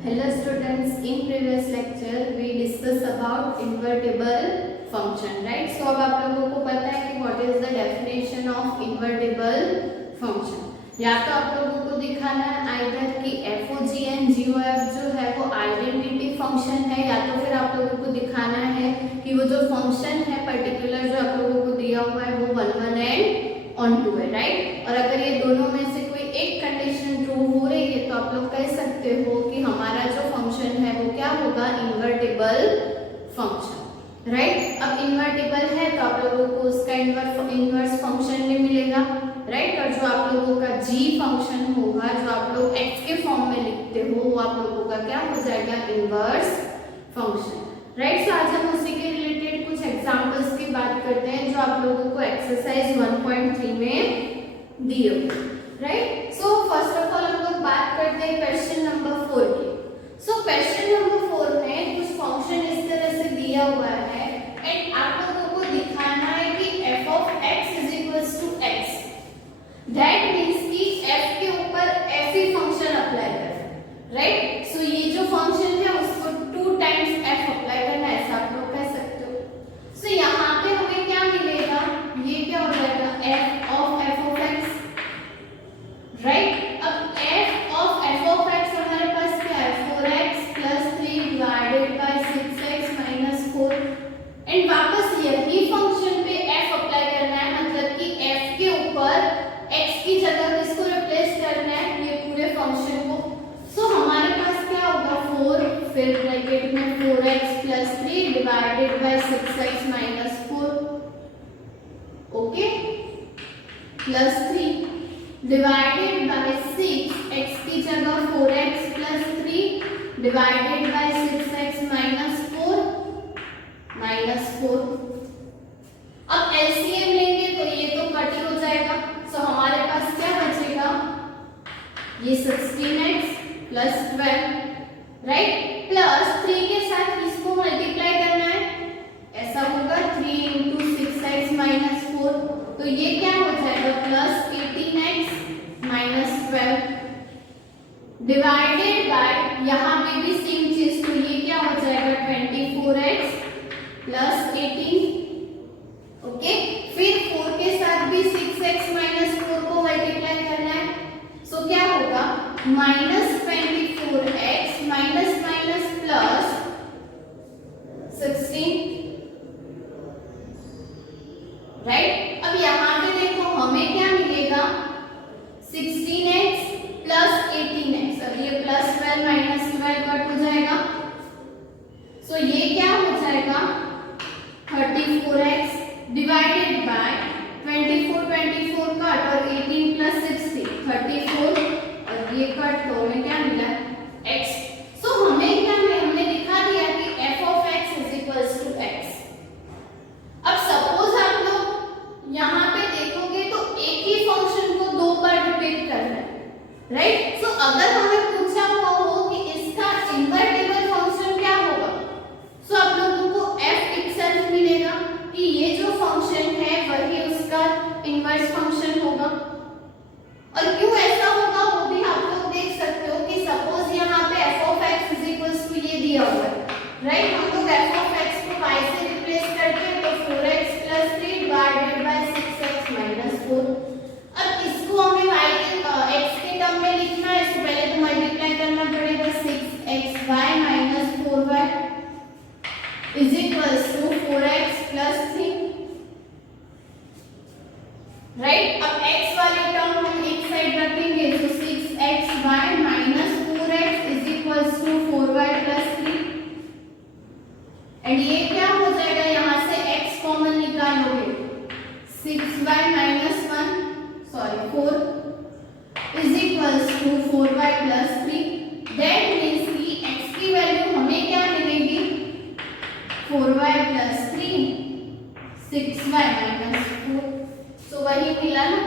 Hello students, in previous lecture we discussed about invertible function, right? So अब आप लोगों को पता है कि what is the definition of invertible function. या तो आप लोगों को दिखाना है either कि FOG and GOF जो है वो आइडेंटिटी फंक्शन है, या तो फिर आप लोगों को दिखाना है कि वो जो फंक्शन है पर्टिकुलर जो आप लोगों को दिया हुआ है वो 1 1 एंड ऑन 2 है, राइट? और अगर ये दोनों में से कोई एक कंडीशन ट्रू हो रही है तो आप लोग कह सकते हो कि हमारा जो फंक्शन है वो क्या होगा, इन्वर्टिबल फंक्शन, राइट? अब इन्वर्टिबल है तो आप लोगों को उसका इन्वर्स फंक्शन नहीं मिलेगा, राइट? और जो आप लोगों का g फंक्शन होगा जो आप लोग x के फॉर्म में लिखते हो वो आप लोगों का क्या हो जाएगा, इन्वर्स फंक्शन, राइट? सो आज हम उसी के रिलेटेड कुछ एग्जांपल्स की बात करते हैं जो आप लोगों को एक्सरसाइज 1.3 में दिए, right? So first of all हम लोग बात करते हैं क्वेश्चन नंबर 4 की। सो क्वेश्चन नंबर 4 में कुछ फंक्शन इस तरह से दिया हुआ है एंड आप लोगों को दिखाना है कि f of x is equals to x, that means कि f के ऊपर f ही फंक्शन अप्लाई करना, राइट? सो ये जो फंक्शन है उसको 2 टाइम्स f अप्लाई करना है, ऐसा आप लोग कह सकते हो। सो यहाँ पे हमें क्या मिलेगा, ये क्या हो जाएगा, f of x, राइट? अब f of x हमारे पास क्या है, 4x plus 3 divided by 6x minus 4 and वापस यही फंक्शन पे f अप्लाई करना है, मतलब कि f के ऊपर x की जगह किसको रिप्लेस करना है, ये पूरे फंक्शन को। सो हमारे पास क्या होगा, 4 फिर ब्रैकेट में 4x plus 3 divided by 6x minus 4, okay, plus 3 divided by 6 x की जगह 4x plus 3 divided by 6x minus 4 अब एलसीएम लेंगे तो ये तो कट ही हो जाएगा। सो हमारे पास क्या बचेगा, ये 16x plus 12, राइट? प्लस 3 के साथ इसको मल्टीप्लाई करना है, ऐसा होगा 3 into 6x minus 4, तो ये क्या हो जाएगा, plus 18x minus 12 divided by, यहाँ पे भी सेम चीज, तो ये क्या हो जाएगा 24x plus 18, ओके। फिर 4 के साथ भी 6x minus 4 को मल्टीप्लाई करना है, सो क्या होगा minus 24x minus minus plus 16, right? अब यहाँ पे देखो हमें क्या मिलेगा, 16x plus 18x, अब ये plus 12 minus 12 कट हो जाएगा, सो ये क्या हो जाएगा 34x डिवाइडेड बाय 24 कट और 18 plus 16 34 और ये कट, तो हमें क्या मिला, x। सो हमें क्या मिला, हमने दिखा दिया कि f of x is equals to x। अब सपोज आप लोग यहाँ पे देखोगे तो एक ही फंक्शन को 2 बार रिपीट करना है, राइट? सो अगर हमें पूछा हुआ हो कि इसका इन्वर्टिबल फंक्शन क्या होगा, सो आप लोगों को f itself मिलेगा कि ये जो फंक्शन है वही उसका इन्वर्स फंक्शन होगा। और क्यों ऐसा होगा वो भी आप लोग देख सकते हो कि सपोज यहाँ पे f of x is equals to ये दिया हुआ है, राइट? हम लोग f of x को y से रिप्लेस करते हैं तो 4x plus 3 divided by 6x minus 4। अब इसको हमें y के x के टर्म में लिखना है, इसको पहले तो मल्टीप्लाई करना पड़ेगा, 6xy minus 4y is equals to 4x plus 3, right? अब x वाले टर्म हम एक साइड रखेंगे तो 6xy minus 4x is equals to 4y plus 3 and ये क्या हो जाएगा, यहाँ से x कॉमन निकालोगे 6y minus 4 is equals to 4y plus 3, that means कि x की वैल्यू हमें क्या मिलेगी, 4y plus 3 6y minus 4, सो वही मिला ना,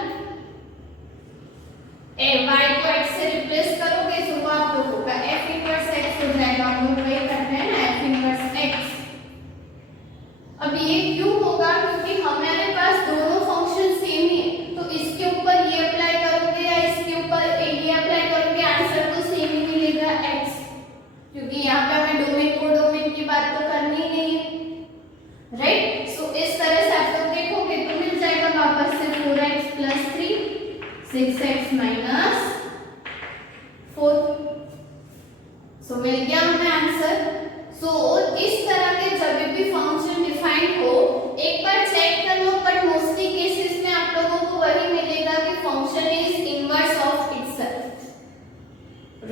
y को x से रिप्लेस करोगे तो वो आप लोगों का f इनवर्स x हो जाएगा, हम लोग वही करते हैं ना, f इनवर्स x। अब ये क्यों होगा, क्योंकि हमारे पास दोनों फंक्शन सेम ही है, तो इसके ऊपर ये अप्लाई करोगे या इसके ऊपर ये अप्लाई करोगे, आंसर तो सेम ही मिलेगा x, क्योंकि यहाँ पे हमें डोमेन को डोमेन की बात तो करनी ही नहीं है, राइट। सो इस तरह से आप लोग देखोगे तो मिल जाएगा वापस से 4x + 3 6x - 4। सो मिल गया हमें आंसर। सो इस तरह के जब भी फंक्शन डिफाइंड हो एक बार चेक कर लो, बट मोस्टली केसेस में आप लोगों को वही मिलेगा कि function is inverse of itself,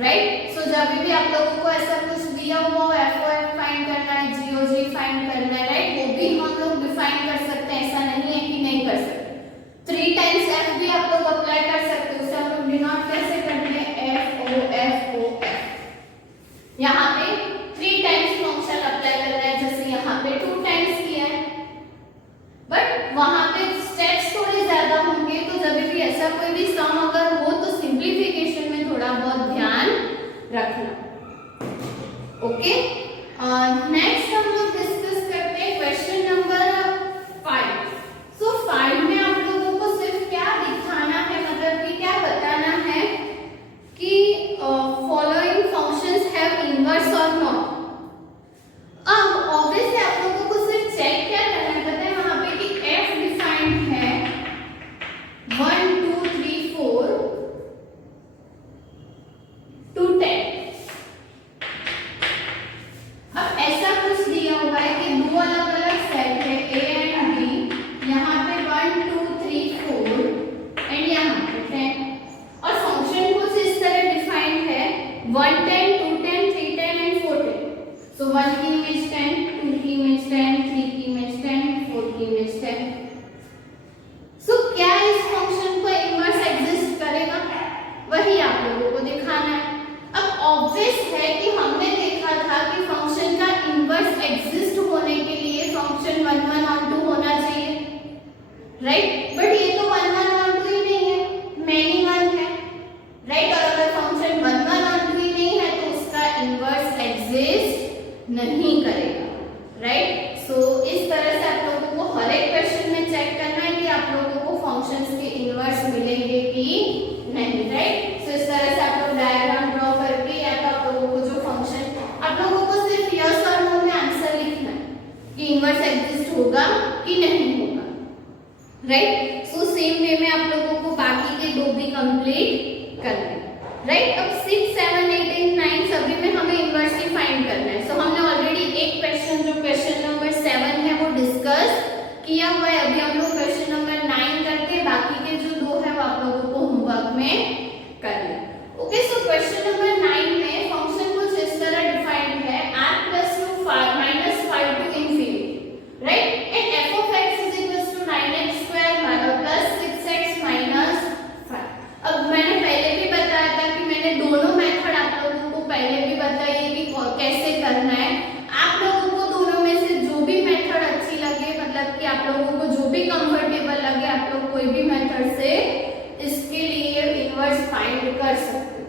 right. So जब भी आप लोगों को ऐसा कुछ दिया हुआ हो, एफ फाइंड करना है, जीओजी फाइंड करना है, राइट, वो भी हम लोग डिफाइन कर सकते हैं, ऐसा नहीं है कि नहीं कर सकते। 3 टाइम्स एफ भी आप लोग अप्लाई कर सकते हो, उसे हम लोग डिनोट कैसे करते हैं, F O F O F. यहाँ पे 3 टाइम्स फंक्शन अप्लाई कर रहा है, जैसे यहाँ पे 2 टाइम्स किया है, बट वहां पे स्टेप्स थोड़े ज्यादा होंगे। तो जब भी ऐसा कोई भी सम अगर हो तो सिंप्लीफिकेशन में थोड़ा बहुत ध्यान रखना, ओके। नेक्स्ट हम लोग डिस्कस करते हैं क्वेश्चन नंबर 5। सो 5 में आप लोगों को सिर्फ क्या दिखाना है, मतलब कि क्या बताना है कि फॉलोइंग फंक्शंस हैव इनवर्स और नॉट। अब ऑब्वियसली आप लोगों को सिर्फ चेक क्या करना है, पता है वहां पे कि f डिफाइंड है 1 2 3 4 to 10। अब ऐसा कुछ दिया हुआ है कि दो अलग अलग सेट है a एंड b, यहाँ पे 1 2 3 4 एंड यहाँ पे 10, और फंक्शन कुछ इस तरह डिफाइंड है 1 10 2 10 3 10 एंड 4 10। सो 1 की इमेज 10, 2 की इमेज 10, 3 की इमेज 10, 4 की इमेज 10। सो क्या इस फंक्शन को इनवर्स एग्जिस्ट करेगा, वही आप लोगों को दिखाना है। अब ऑब्वियस है कि हमने देखा था कि फंक्शन का इनवर्स एग्जिस्ट होने के लिए फंक्शन 1 1 और 2 होना चाहिए, राइट। बट ये तो 1 1 और 2 ही नहीं है, मैनी 1 है, राइट। और अगर फंक्शन 1 1 और 2 ही नहीं है तो उसका इनवर्स एग्जिस्ट नहीं करेगा, राइट। सो इस तरह से आप लोगों को हर एक क्वेश्चन में चेक करना है कि आप लोगों को फंक्शंस के इनवर्स मिलेंगे कि नहीं, राइट। सो इस तरह से आप लोग डायग्राम ड्रॉ करके या तो आप लोगों को जो फंक्शन, आप लोगों को सिर्फ यस और नो में आंसर लिखना है कि इनवर्स एग्जिस्ट होगा कि नहीं होगा, राइट। सो सेम वे में आप लोगों को बाकी के दो भी कंप्लीट करना है, राइट। अब 6 7 8 एंड 9 सभी में हमें इनवर्स ही फाइंड करना है। सो हमने ऑलरेडी एक क्वेश्चन जो क्वेश्चन नंबर 7 है वो डिस्कस किया हुआ है। अभी हम लोग क्वेश्चन नंबर 9 करते हैं, बाकी के जो दो है वो आप लोगों को होमवर्क में करना है, ओके। सो क्वेश्चन नंबर 9 में फंक्शन कुछ इस तरह डिफाइंड है r + 5 to infinity, right, and f of x is equals to 9x square plus 6x minus 5। अब मैंने पहले भी बताया था कि मैंने दोनों मेथड आप लोगों को पहले भी बताई कि कैसे करना है। आप लोगों को दोनों में से जो भी मेथड अच्छी लगे, मतलब कि आप लोगों को जो भी कंफर्टेबल लगे, आप लोग कोई भी मेथड से इसके लिए इनवर्स फाइंड कर सकते हो,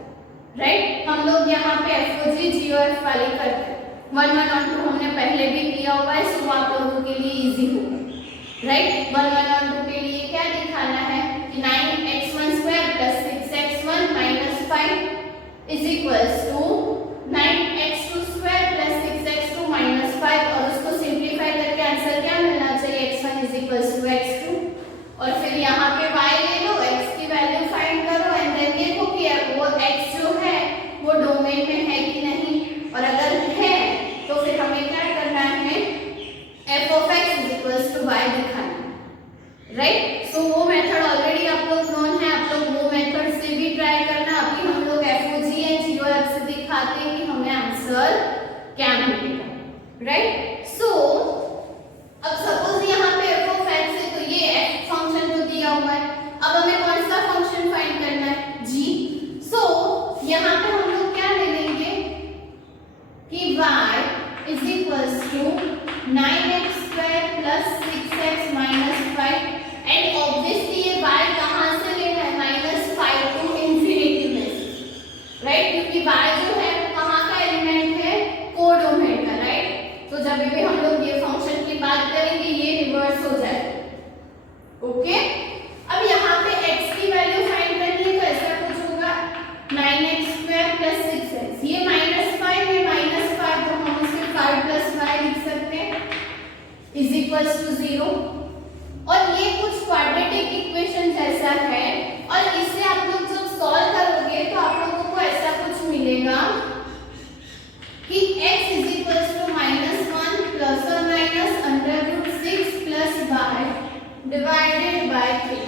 राइट। हम लोग यहाँ पे एफओजी जीओएफ वाली करते हैं, 1 1 और 2 हमने पहले भी किया हुआ है, सो आप लोगों के लिए इजी होगा, राइट। 1 1 और 2 के लिए क्या दिखाना है कि 9x1² + 6x1 - 5 is equals to 9x2² + 6x2 - 5, और उसको सिंप्लीफाई करके आंसर क्या मिलना चाहिए, x1 = x2। और फिर यहाँ पे y ले लो, x की वैल्यू फाइंड करो एंड देन देखो कि वो x जो है वो डोमेन में है कि नहीं, और अगर है तो फिर हमें क्या करना है, f of x = y दिखाना है, राइट। सो वो मेथड ऑलरेडी आप लोग नोन है, आप लोग वो मेथड से भी ट्राई करना। अभी हम लोग एफओजी एंड जीओएफ से दिखाते हैं कि हमें आंसर क्या मिलेगा, राइट। सो अब सपोज यहाँ पे f of x है तो ये f फंक्शन तो दिया हुआ है, अब हमें कौन सा फंक्शन फाइंड करना है, g। सो यहाँ पे हम लोग क्या ले लेंगे कि y = 9x² + 6x - 5, and obviously ये y कहाँ से लेना है, -5 to infinity में, राइट, क्योंकि y जो है कहाँ का एलिमेंट है, कोडोमेन का, राइट। तो जब भी हम लोग ये फंक्शन की बात करेंगे ये रिवर्स हो जाएगा, ओके। अब यहाँ पे x की वैल्यू फाइंड करनी है तो ऐसा कुछ होगा 9x² + 6x, ये -5 है डिवाइडेड बाय 3।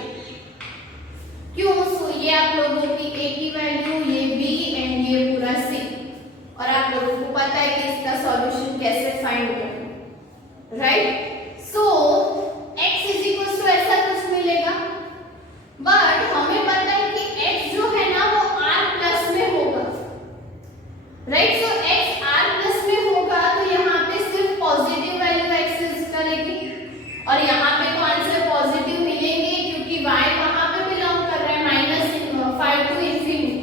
क्यों? सो ये आप लोगों की a की वैल्यू, ये b एंड ये पूरा c, और आप लोगों को पता है कि इसका सॉल्यूशन कैसे फाइंड करना, right? So x is equal to ऐसा कुछ मिलेगा, बट हमें पता है कि x जो है ना वो r प्लस में होगा, right? So x r plus में होगा तो यहाँ पे सिर्फ पॉजिटिव वैल्यू एक्सिस्ट करेगी, और यहाँ पे तो आंसर पॉजिटिव मिलेंगे क्योंकि y कहाँ पे बिलोंग कर रहा है, -5 टू इंफिनिटी,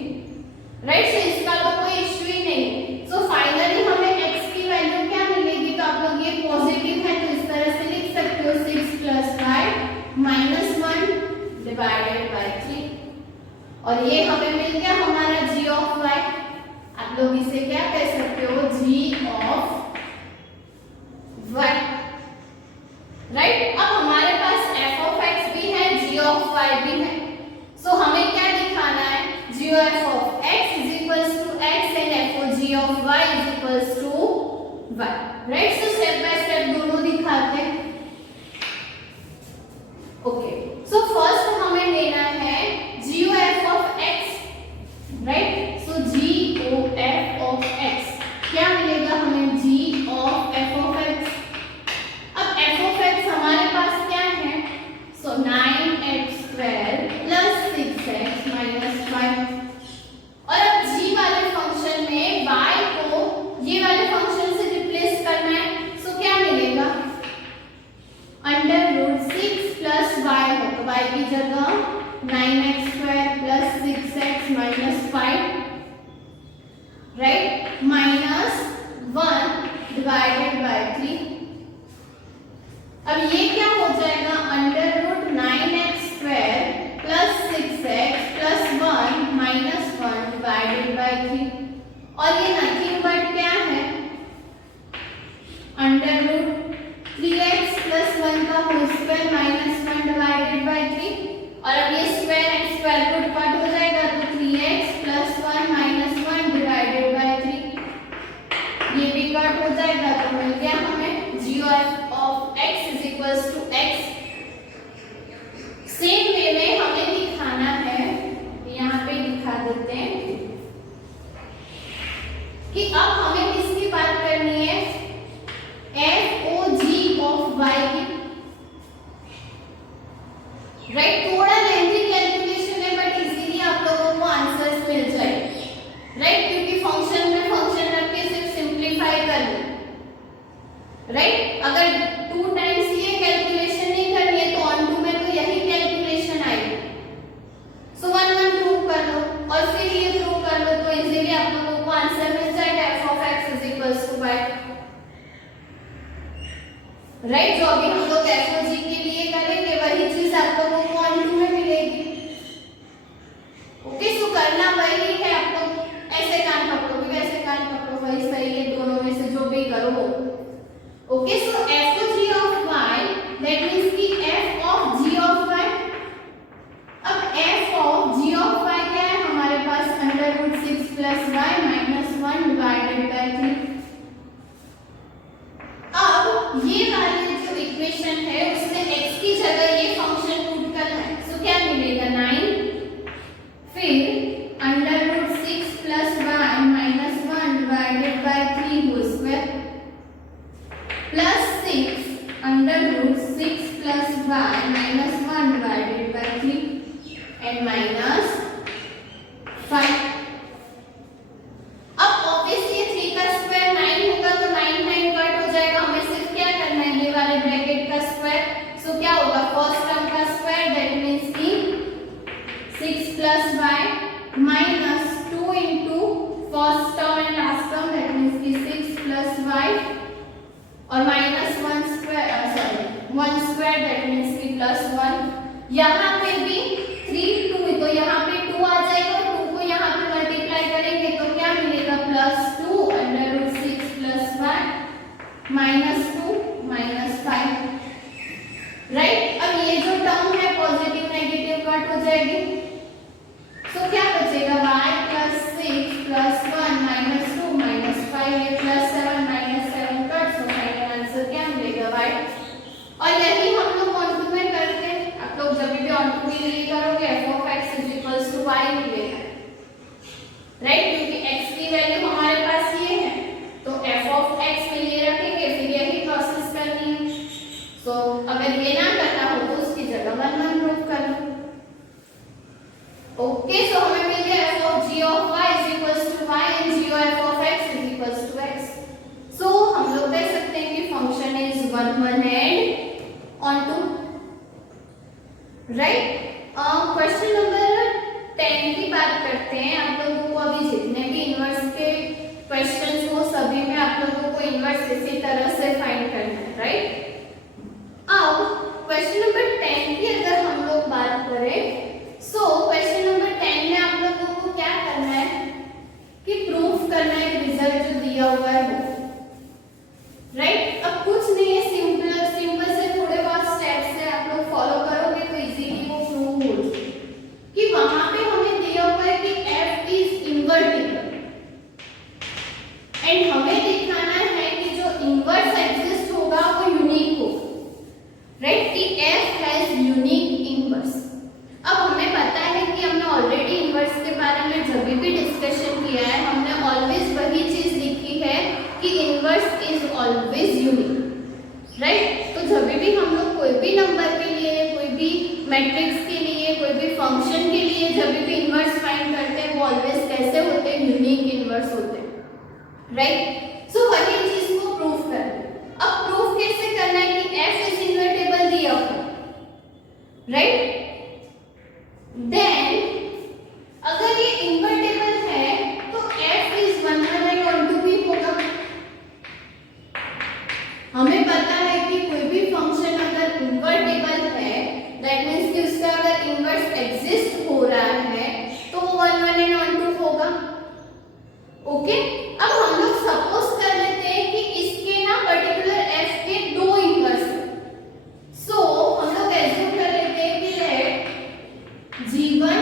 राइट? सो इसका तो कोई इश्यू ही नहीं। सो फाइनली हमें x की वैल्यू क्या मिलेगी, तो आप लोग ये पॉजिटिव है तो इस तरह से लिख सकते हो 6 + 5 -1 डिवाइडेड बाय 3, और ये हमें मिल गया हमारा g ऑफ y। आप लोग इसे क्या कह सकते हो, g ऑफ y, राइट? अब हमारे पास f ऑफ x भी है, g ऑफ y भी है, सो हमें क्या दिखाना है, g of x is equals to x and f g of y is equals to y, right? So step by step दोनों दिखाते हैं। ओके, सो फर्स्ट हमें लेना है g of x, right? So g of x क्या मिलेगा हमें, g of f of x। अब f ऑफ x हमारे पास क्या है, सो 9x² + 6x - 5, और अब g वाले फंक्शन में y को ये वाले फंक्शन से रिप्लेस करना है, सो क्या मिलेगा, √6 + y है, तो y की जगह 9x² + 6x - 5, right? -1 divided by 3। अब ये क्या हो जाएगा, √9x² + 6x + 1 - 1 डिवाइडेड बाय 3, और ये नथिंग बट क्या है, √3x + 1 का होल स्क्वायर -1 डिवाइडेड बाय 3, और अब ये square and square root cut हो जाएगा तो 3x + 1 - 1 डिवाइडेड बाय 3, ये भी कट हो जाएगा तो मिल गया हमें g of x is equals to x। Same way में हमें दिखाना है, यहाँ पे दिखा देते हैं कि अब हमें किसकी बात करनी है, FOG ऑफ y की, राइट? थोड़ा लेंथी कैलकुलेशन है बट इजीली आप लोगों को आंसर्स मिल जाएंगे, राइट? क्योंकि फंक्शन में फंक्शन रख के सिर्फ सिंपलीफाई करना, राइट? अगर 2 टाइम्स ये कैलकुलेशन नहीं करनी है तो ऑन 2 में तो यही कैलकुलेशन आएगी, सो 1 1 प्रूव कर लो और फिर ये प्रूव कर लो तो इजीली आप लोगों को आंसर मिल जाएगा f of x is equals to y, right? जो अभी हम लोग FOG के लिए करेंगे वही चीज आप लोगों को ऑन 2 में मिलेगी। ओके, सो करना वही है, आप लोग ऐसे कान पकड़ो कि वैसे कान पकड़ो, वही सही है, दोनों में से जो भी करो। Okay, so FOG of y that means कि f of g of y। अब f of g of y क्या है हमारे पास, √6 + y - 1 डिवाइडेड बाय 3। अब ये वाली जो इक्वेशन है उसमें x की जगह ये फंक्शन पुट करना है, सो क्या मिलेगा, 9 फिर √6 + y - 1 divided by 3 whole square plus 6 √6 + y - 1 divided by 3 and -5। अब ऑब्वियसली 3 का स्क्वायर 9 होगा तो 9 9 कट हो जाएगा, हमें सिर्फ क्या करना है, ये वाले ब्रैकेट का स्क्वायर, सो क्या होगा, फर्स्ट टर्म का स्क्वायर दैट मींस कि 6 + y -2 into first term and last term that means कि 6 + y और -1 square, sorry 1 square that means कि +1। यहाँ पे भी 3 2 तो यहाँ पे 2 आ जाएगा, 2 को यहाँ पे मल्टीप्लाई करेंगे तो क्या मिलेगा, +2 √6 + y -2 -5, राइट? अब ये जो टर्म है पॉजिटिव नेगेटिव कट हो जाएगी, सो क्या बचेगा, y + 6 + 1 -2 -5, ये +7 -7 कट, सो फाइनल आंसर क्या मिलेगा, y। और यही हम लोग कॉन्टू में करते हैं, 1 1 and on 2, right. Question number 10 की बात करते हैं। आप लोगों को अभी जितने भी इनवर्स के क्वेश्चंस हो सभी में आप लोगों को इनवर्स इसी तरह से फाइंड करना है, राइट। अब क्वेश्चन नंबर 10 की अगर हम लोग बात करें, सो क्वेश्चन नंबर 10 में आप लोगों को क्या करना है कि प्रूफ करना है रिजल्ट जो दिया हुआ है वो, राइट। अब कुछ नहीं है, सिंपल से थोड़े बहुत स्टेप्स है, आप लोग फॉलो करोगे तो इजीली वो प्रूव हो जाए कि वहां पे हमें दिया हुआ है कि f इज इन्वर्टिबल एंड हमें दिखाना है कि जो इनवर्स एग्जिस्ट होगा वो यूनिक होगा, राइट, कि f हैज यूनिक इनवर्स। अब हमें पता है कि हमने ऑलरेडी इनवर्स के बारे में जब भी डिस्कशन किया है हमने ऑलवेज वही चीज लिखी है कि inverse is always unique, right. तो जब भी हम लोग कोई भी नंबर के लिए, कोई भी मैट्रिक्स के लिए, कोई भी फंक्शन के लिए जब भी इनवर्स फाइंड करते हैं वो ऑलवेज कैसे होते हैं, यूनिक इनवर्स होते हैं, राइट। सो वही चीज को प्रूफ करना है। अब प्रूफ कैसे करना है कि f इज इन्वर्टिबल दिया हुआ, राइट। देन अगर ये इन्वर्टिबल है तो f इज 1 1 and on 2 भी होगा। हमें पता है कि कोई भी फंक्शन अगर इन्वर्टिबल है दैट मींस कि उसका अगर इनवर्स एग्जिस्ट हो रहा है तो वो 1 1 and on 2 होगा, ओके। अब हम लोग सपोज कर लेते हैं कि इसके ना पर्टिकुलर f के दो इनवर्स है। सो हम लोग एज्यूम कर लेते हैं कि late g1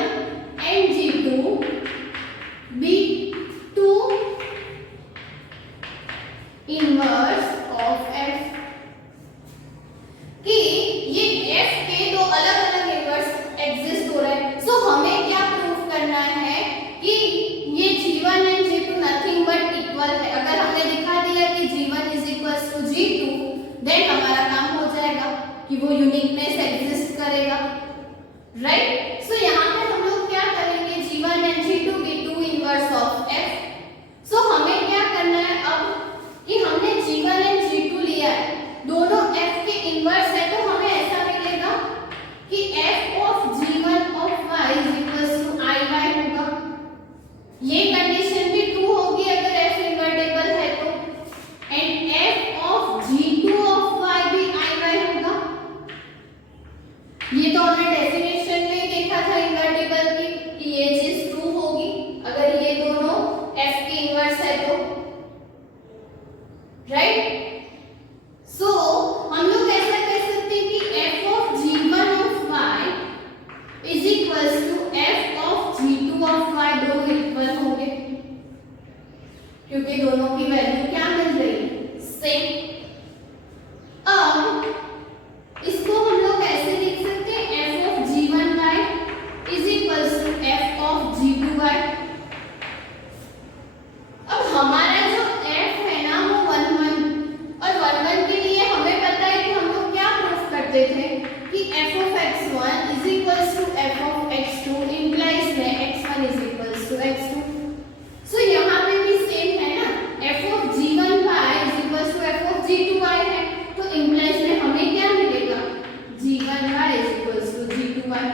and g2 be two inverse of f, कि ये f के दो अलग अलग इनवर्स एग्जिस्ट हो रहे हैं। सो हमें क्या प्रूफ करना है कि ये g1 and g2 nothing but equal है। अगर हमने दिखा दिया कि g1 is equals to g2 then हमारा काम हो जाएगा कि वो यूनिकनेस एग्जिस्ट करेगा, राइट। सो यहाँ पे हम लोग क्या करेंगे, g1 and g2 की टू इनवर्स ऑफ f। सो हमें क्या करना है अब कि हमने g1 and g2 लिया है, दोनों f के इनवर्स है, तो हमें ऐसा मिलेगा कि f of g1 of y is equals to iy होगा। ये कंडीशन भी ट्रू होगी अगर f इन्वर्टिबल है तो, and f of g2 of y भी iy होगा। ये तो हमने डेफिनेशन में देखा था इन्वर्टिबल की कि ये चीज ट्रू होगी अगर ये दोनों f की इनवर्स है तो, राइट। सो हम लोग ऐसा कह सकते हैं कि f of g1 of y is equals to f of g2 of y दोनों इक्वल होंगे क्योंकि दोनों की वैल्यू क्या मिल रही है, सेम। अब इसको हम लोग ऐसे लिख सकते हैं f of g1y is equals to f of g2y। अब हमारा जो f है ना वो 1 1 और 1 1 के लिए हमें पता है कि हम लोग क्या प्रूफ करते थे कि f of x1 is equals to f of x2 implies है x1 is equals to x2। सो यहाँ पे भी सेम है ना, f of g1y is equals to f of g2y है, तो implies में हमें क्या मिलेगा, g1y is equals to g2y।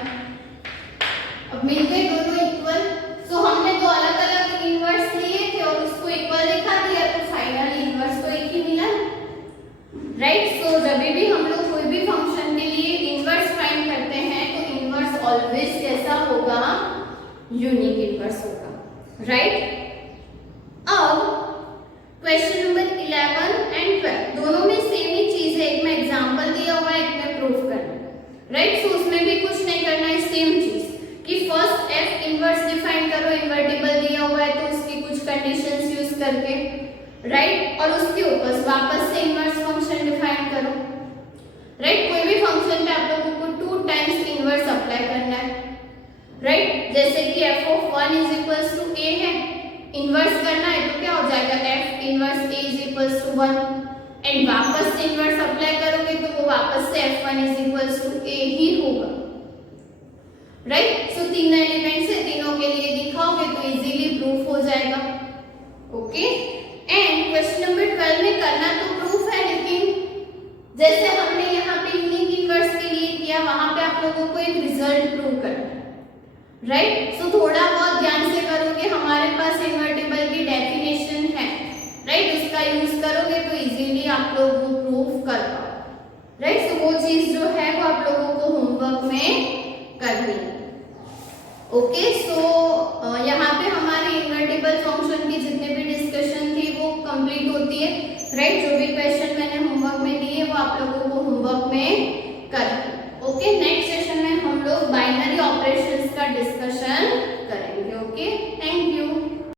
अब मिल गए दोनों इक्वल। सो हमने दो अलग अलग इनवर्स लिए थे और उसको इक्वल दिखा दिया तो फाइनली इनवर्स तो एक ही मिला, राइट। सो जब भी हम लोग कोई भी फंक्शन के लिए इनवर्स फाइंड करते हैं तो इनवर्स ऑलवेज कैसा होगा, यूनिक इनवर्स होगा, राइट। अब क्वेश्चन नंबर 11 एंड 12 दोनों में सेम ही चीज है, एक में एग्जांपल दिया हुआ है, एक में प्रूफ करना, राइट। सो उसमें भी कुछ नहीं करना है, सेम चीज कि फर्स्ट f इनवर्स डिफाइन करो, इन्वर्टिबल दिया हुआ है तो उसकी कुछ कंडीशंस यूज करके, राइट, और उसके ऊपर वापस से इनवर्स फंक्शन डिफाइन करो, राइट। कोई भी फंक्शन पे आप लोगों को 2 टाइम्स इनवर्स अप्लाई करना है, राइट। जैसे कि f of 1 is equals to a है, इनवर्स करना है तो क्या हो जाएगा, f inverse a is equals to 1 and वापस से इनवर्स अप्लाई करोगे तो वो वापस से f1 is equals to a ही होगा, राइट। सो तीनों एलिमेंट्स है, तीनों के लिए दिखाओगे तो इजीली प्रूफ हो जाएगा, ओके। एंड क्वेश्चन नंबर 12 में करना तो प्रूफ है लेकिन जैसे हमने यहाँ पे यूनिक इनवर्स के लिए किया, वहां पे आप लोगों को एक रिजल्ट प्रूव करना है, राइट। सो थोड़ा बहुत ध्यान से करोगे, हमारे पास इन्वर्टिबल की डेफिनेशन है, राइट, उसका यूज करोगे तो इजीली आप लोग वो प्रूव कर पाओगे, राइट। सो वो चीज जो है वो आप लोगों को होमवर्क में करनी है। ओके, सो यहाँ पे हमारे इन्वर्टिबल फंक्शन की